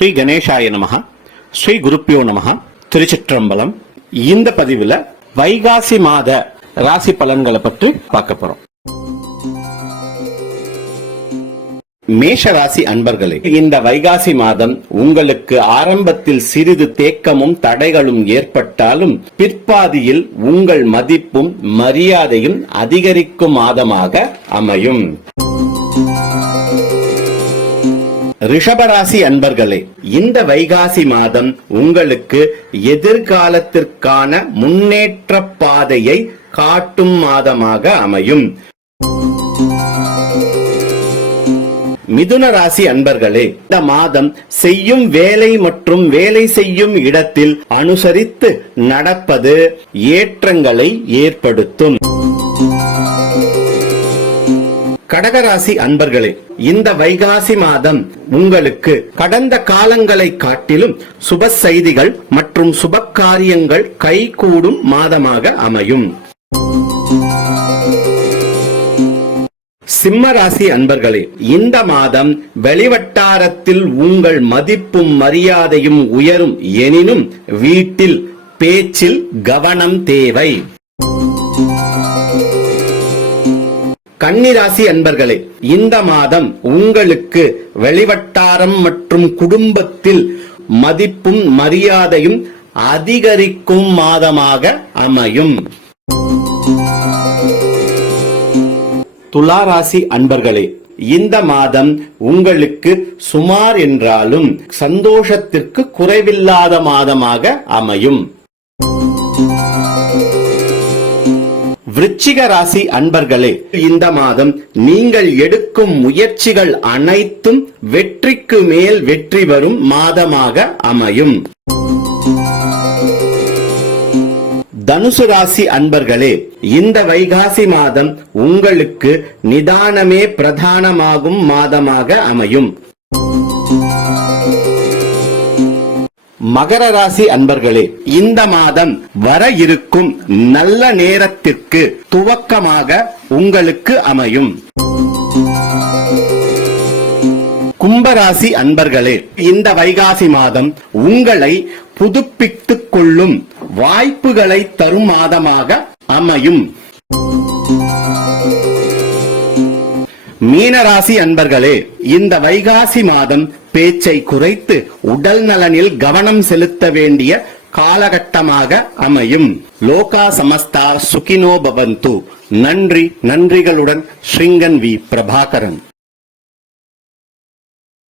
ஸ்ரீ கணேசாய நமஹ, ஸ்ரீ குருப்பியோ நமஹ. திருச்சிற்றம்பலம். இந்த பதிவுல வைகாசி மாத ராசி பலன்களை பற்றி பார்க்க போறோம். மேஷ ராசி அன்பர்களே, இந்த வைகாசி மாதம் உங்களுக்கு ஆரம்பத்தில் சிறிது தேக்கமும் தடைகளும் ஏற்பட்டாலும் பிற்பாதியில் உங்கள் மதிப்பும் மரியாதையும் அதிகரிக்கும் மாதமாக அமையும். ரிஷபராசி அன்பர்களே, இந்த வைகாசி மாதம் உங்களுக்கு எதிர்காலத்திற்கான முன்னேற்ற பாதையை காட்டும் மாதமாக அமையும். மிதுன ராசி அன்பர்களே, இந்த மாதம் செய்யும் வேலை மற்றும் வேலை செய்யும் இடத்தில் அனுசரித்து நடப்பது ஏற்றங்களை ஏற்படுத்தும். கடகராசி அன்பர்களே, இந்த வைகாசி மாதம் உங்களுக்கு கடந்த காலங்களை காட்டிலும் சுப செய்திகள் மற்றும் சுப காரியங்கள் கைகூடும் மாதமாக அமையும். சிம்ம ராசி அன்பர்களே, இந்த மாதம் வெளிவட்டாரத்தில் உங்கள் மதிப்பும் மரியாதையும் உயரும். எனினும் வீட்டில் பேச்சில் கவனம் தேவை. கன்னிராசி அன்பர்களே, இந்த மாதம் உங்களுக்கு வெளிவட்டாரம் மற்றும் குடும்பத்தில் மதிப்பும் மரியாதையும் அதிகரிக்கும் மாதமாக அமையும். துளாராசி அன்பர்களே, இந்த மாதம் உங்களுக்கு சுமார் என்றாலும் சந்தோஷத்திற்கு குறைவில்லாத மாதமாக அமையும். விருச்சிக ராசி அன்பர்களே, இந்த மாதம் நீங்கள் எடுக்கும் முயற்சிகள் அனைத்தும் வெற்றிக்கு மேல் வெற்றி வரும் மாதமாக அமையும். தனுசு ராசி அன்பர்களே, இந்த வைகாசி மாதம் உங்களுக்கு நிதானமே பிரதானமாகும் மாதமாக அமையும். மகர ராசி அன்பர்களே, இந்த மாதம் வர இருக்கும் நல்ல நேரத்திற்கு துவக்கமாக உங்களுக்கு அமையும். கும்பராசி அன்பர்களே, இந்த வைகாசி மாதம் உங்களை புதுப்பித்துக் கொள்ளும் வாய்ப்புகளை தரும் மாதமாக அமையும். மீனராசி அன்பர்களே, இந்த வைகாசி மாதம் பேச்சை குறைத்து உடல் நலனில் கவனம் செலுத்த வேண்டிய காலகட்டமாக அமையும். லோகா சமஸ்தா சுகினோ பவந்து. நன்றி. நன்றிகளுடன் ஸ்ரீங்கன் வி. பிரபாகரன்.